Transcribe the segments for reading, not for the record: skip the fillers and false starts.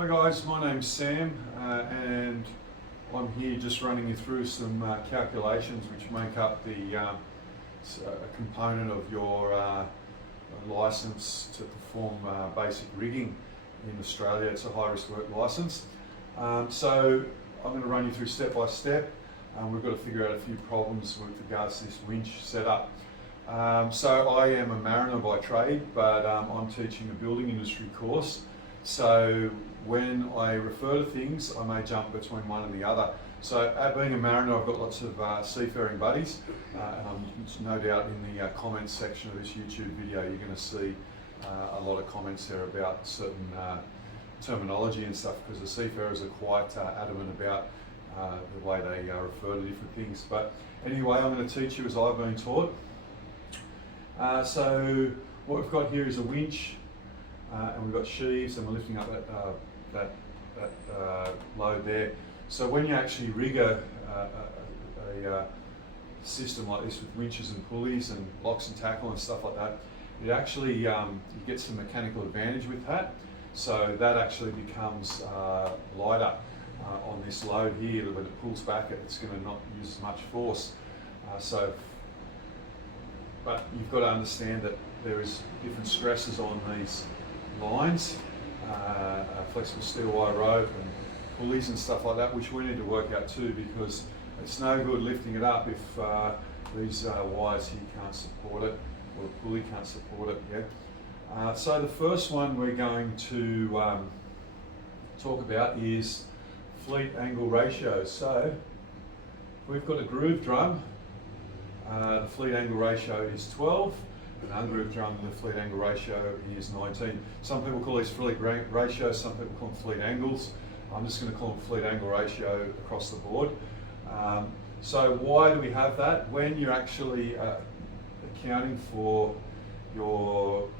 Hi guys, my name's Sam and I'm here just running you through some calculations which make up the a component of your licence to perform basic rigging in Australia. It's a high risk work licence. So I'm going to run you through step by step. We've got to figure out a few problems with regards to this winch setup. So I am a mariner by trade, but I'm teaching a building industry course. So when I refer to things, I may jump between one and the other. So being a mariner, I've got lots of seafaring buddies, and I'm no doubt in the comments section of this YouTube video, you're going to see a lot of comments there about certain terminology and stuff, because the seafarers are quite adamant about the way they refer to different things. But anyway, I'm going to teach you as I've been taught. So what we've got here is a winch, and we've got sheaves, and we're lifting up that load there. So when you actually rig a system like this with winches and pulleys and locks and tackle and stuff like that, it actually you get some mechanical advantage with that. So that actually becomes lighter on this load here. When it pulls back, it's going to not use as much force. But you've got to understand that there is different stresses on these lines, flexible steel wire rope and pulleys and stuff like that, which we need to work out too, because it's no good lifting it up if these wires here can't support it, or the pulley can't support it. Yeah. So the first one we're going to talk about is fleet angle ratio. So we've got a groove drum. The fleet angle ratio is 12. An ungrooved drum, the fleet angle ratio is 19. Some people call these fleet ratios, some people call them fleet angles. I'm just going to call them fleet angle ratio across the board. So why do we have that? When you're actually accounting for when you're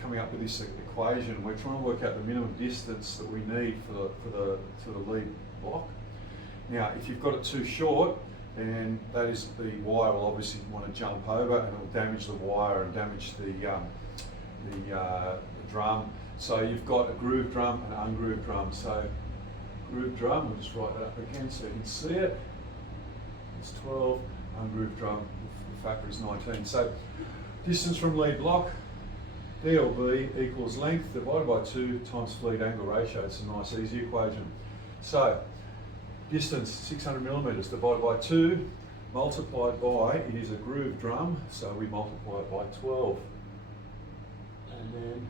coming up with this equation, we're trying to work out the minimum distance that we need for the lead block. Now, if you've got it too short, then that is, the wire will obviously want to jump over, and it will damage the wire and damage the drum. So you've got a grooved drum and an ungrooved drum. So grooved drum, we'll just write that up again so you can see it. It's 12, ungrooved drum, the factor is 19. So distance from lead block, DLB equals length divided by 2 times fleet angle ratio. It's a nice easy equation. So distance 600 millimeters divided by 2 multiplied by, it is a grooved drum, so we multiply it by 12. And then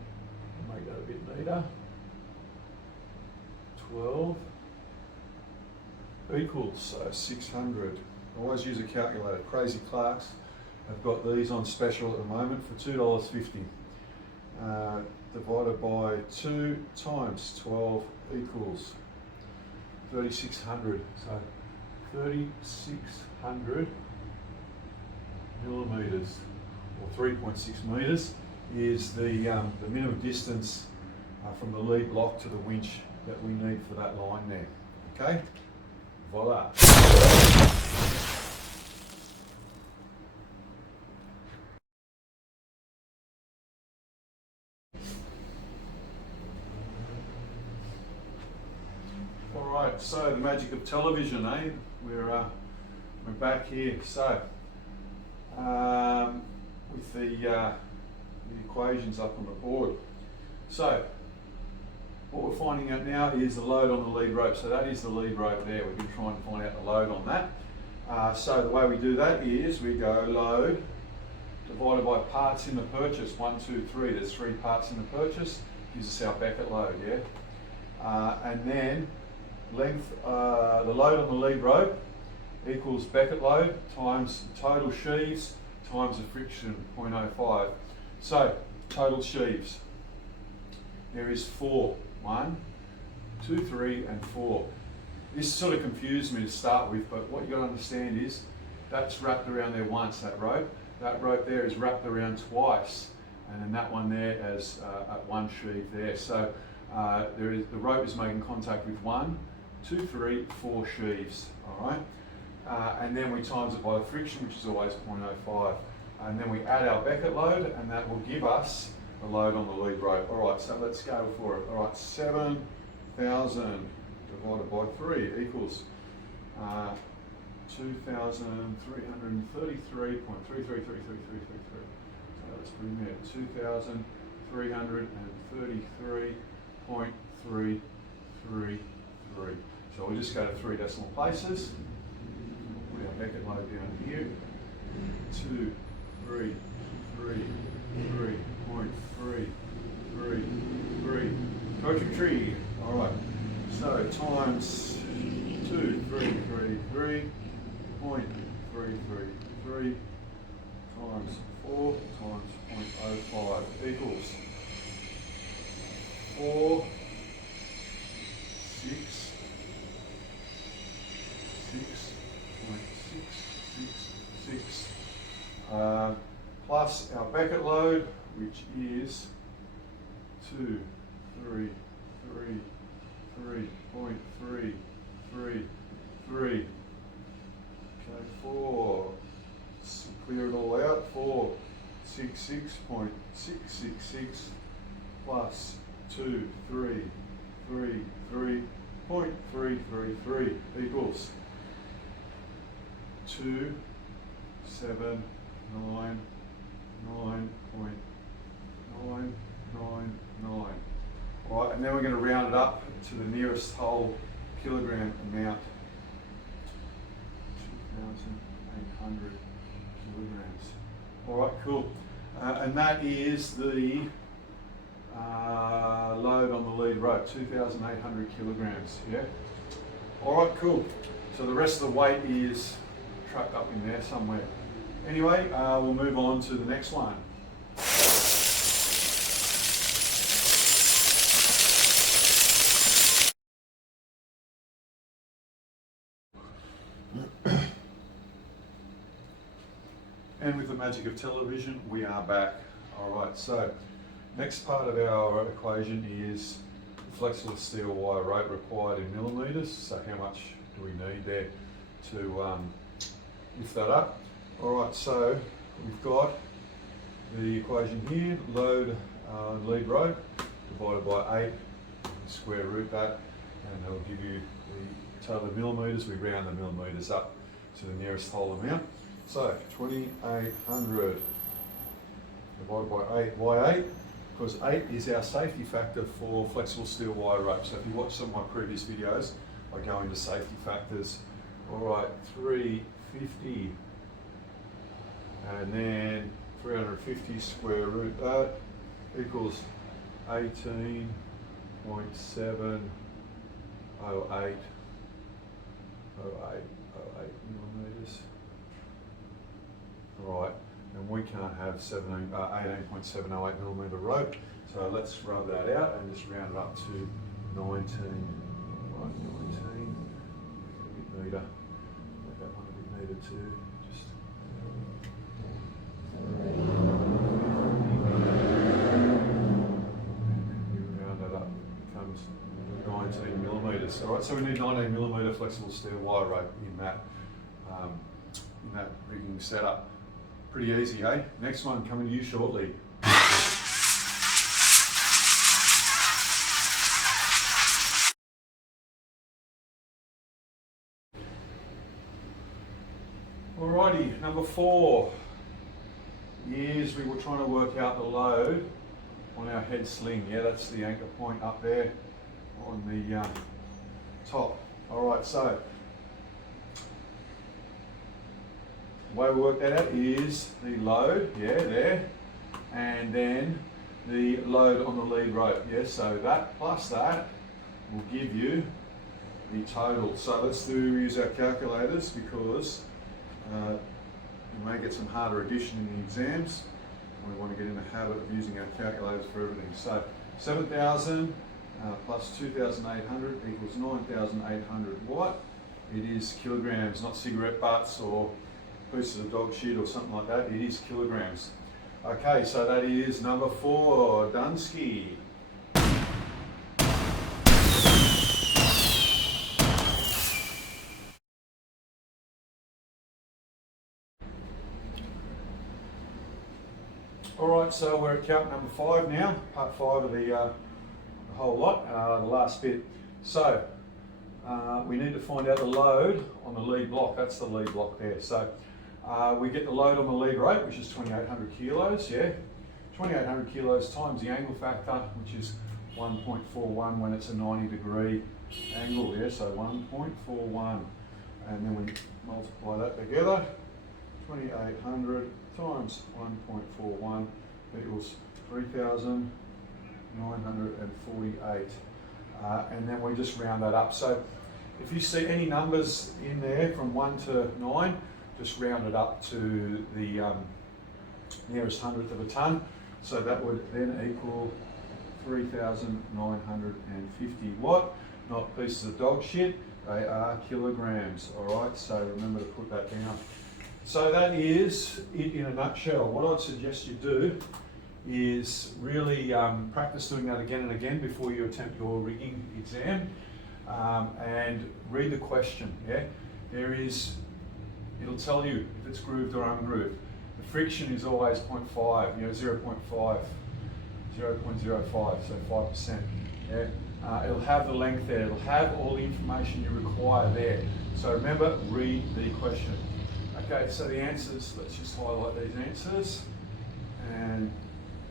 make that a bit neater. 12 equals, so 600. Always use a calculator. Crazy Clarks have got these on special at the moment for $2.50. Divided by 2 times 12 equals 3,600. So 3,600 millimeters, or 3.6 meters, is the minimum distance from the lead block to the winch that we need for that line there. Okay, voila. Alright, so the magic of television, eh? We're back here. So, with the equations up on the board. So, what we're finding out now is the load on the lead rope. So that is the lead rope there. We've been trying to find out the load on that. So the way we do that is we go load divided by parts in the purchase. 1, 2, 3. There's 3 parts in the purchase. Gives us our Beckett load, yeah? And then length, the load on the lead rope equals Beckett load times total sheaves times the friction, 0.05. So total sheaves, there is 4. 1, 2, 3, and 4. This sort of confused me to start with, but what you've got to understand is that's wrapped around there once, that rope. That rope there is wrapped around twice, and then that one there has one sheave there. So the rope is making contact with 1, 2, 3, 4 sheaves, all right? And then we times it by the friction, which is always 0.05. And then we add our Beckett load, and that will give us the load on the lead rope. All right, so let's go for it. All right, 7, 2,000 divided by 3 equals 2,333.333333. So let's put in there 2,333.333. So we'll just go to 3 decimal places. Put our Beckett load down here. 2, 3, 3, 3.333. Tree. All right. So times 2,333.333 times 4 times 0.05 equals 4, 6, 6.666 plus our Beckett load, which is 2,333.333. Okay, 4. Clear it all out. 466.666 plus 2,333.333 equals 2,799.999. All right, and then we're going to round it up to the nearest whole kilogram amount. 2,800 kilograms. All right, cool. And that is the load on the lead rope, 2,800 kilograms. Yeah. All right, cool. So the rest of the weight is trucked up in there somewhere. Anyway, we'll move on to the next one. And with the magic of television, we are back. All right, so next part of our equation is flexible steel wire rope required in millimetres. So how much do we need there to lift that up? All right, so we've got the equation here, load lead rope divided by 8, square root that, and that'll give you the total of millimetres. We round the millimetres up to the nearest whole amount. So 2,800 divided by 8. Why 8? Because 8 is our safety factor for flexible steel wire rope. So if you watch some of my previous videos, I go into safety factors. All right, 350, and then 350 square root that equals 18.708 millimetres. Right, and we can't have 18.708 millimetre rope, so let's rub that out and just round it up to 19. Right, 19. Make it a bit neater. Make that one a bit neater too. Just. And then we round that up. It becomes 19 millimetres. All right, so we need 19 millimetre flexible steel wire rope in that rigging setup. Pretty easy, eh? Next one coming to you shortly. Alrighty, number 4 is we were trying to work out the load on our head sling. Yeah, that's the anchor point up there on the top. Alright, so the way we work that out is the load, yeah, there, and then the load on the lead rope, yeah, so that plus that will give you the total. So let's use our calculators because you may get some harder addition in the exams, and we want to get in the habit of using our calculators for everything. So 7,000 plus 2,800 equals 9,800 what? It is kilograms, not cigarette butts or pieces of dog shit or something like that. It is kilograms. Okay, so that is number 4, Dunsky. Alright, so we're at count number 5 now, part 5 of the whole lot. The last bit So we need to find out the load on the lead block. That's the lead block there. So we get the load on the lead rope, which is 2,800 kilos, yeah? 2,800 kilos times the angle factor, which is 1.41 when it's a 90-degree angle, yeah? So 1.41, and then we multiply that together. 2,800 times 1.41 equals 3,948. And then we just round that up. So if you see any numbers in there from 1 to 9, just round it up to the nearest hundredth of a tonne. So that would then equal 3,950 watt, not pieces of dog shit, they are kilograms, all right? So remember to put that down. So that is it in a nutshell. What I'd suggest you do is really practice doing that again and again before you attempt your rigging exam, and read the question, yeah? It'll tell you if it's grooved or ungrooved. The friction is always 0.5, 0.5, 0.05, so 5%, yeah? It'll have the length there, it'll have all the information you require there. So remember, read the question. Okay, so the answers, let's just highlight these answers and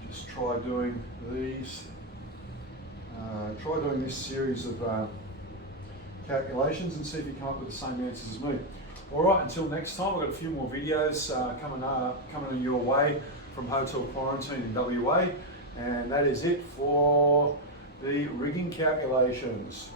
just try doing these. Try doing this series of calculations and see if you come up with the same answers as me. All right, until next time, I've got a few more videos coming your way from Hotel Quarantine in WA, and that is it for the rigging calculations.